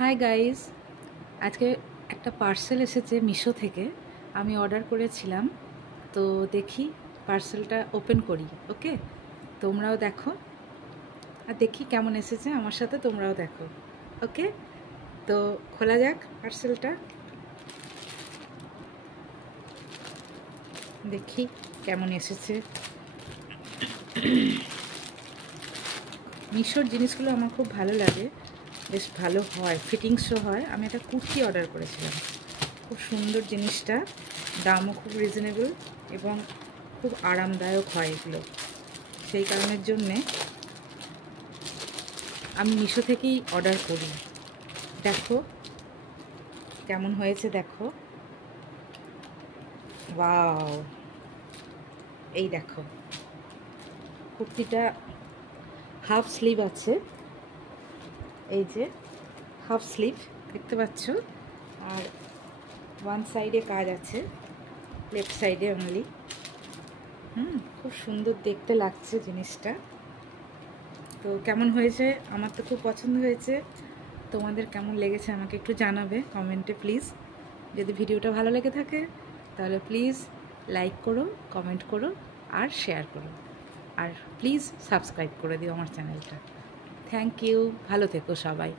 Hi guys, আজকে একটা parcel এসেছে মিশো থেকে। আমি অর্ডার করেছিলাম, তো দেখি পার্সেলটা ওপেন করি। ওকে, তোমরাও দেখো আর দেখি কেমন এসেছে, আমার সাথে তোমরাও দেখো। ওকে, তো খোলা যাক পার্সেলটা, দেখি কেমন এসেছে। মিশোর জিনিসগুলো আমার খুব ভালো লাগে, বেশ ভালো হয়, ফিটিংসও হয়। আমি একটা কুর্তি অর্ডার করেছিলাম, খুব সুন্দর জিনিসটা, দামও খুব রিজনেবল এবং খুব আরামদায়ক হয় এগুলো। সেই কারণের জন্যে আমি মিশো থেকেই অর্ডার করি। দেখো কেমন হয়েছে, দেখো। ওয়াও, এই দেখো কুর্তিটা হাফ স্লিভ আছে, এই যে হাফ স্লিভ দেখতে পাচ্ছ, আর ওয়ান সাইডে কাজ আছে, লেফট সাইডে অনলি। খুব সুন্দর দেখতে লাগছে জিনিসটা। তো কেমন হয়েছে? আমার তো খুব পছন্দ হয়েছে। তোমাদের কেমন লেগেছে আমাকে একটু জানাবে কমেন্টে প্লিজ। যদি ভিডিওটা ভালো লেগে থাকে তাহলে প্লিজ লাইক করো, কমেন্ট করো আর শেয়ার করো, আর প্লিজ সাবস্ক্রাইব করে দিও আমার চ্যানেলটা। থ্যাংক ইউ, ভালো থেকো সবাই।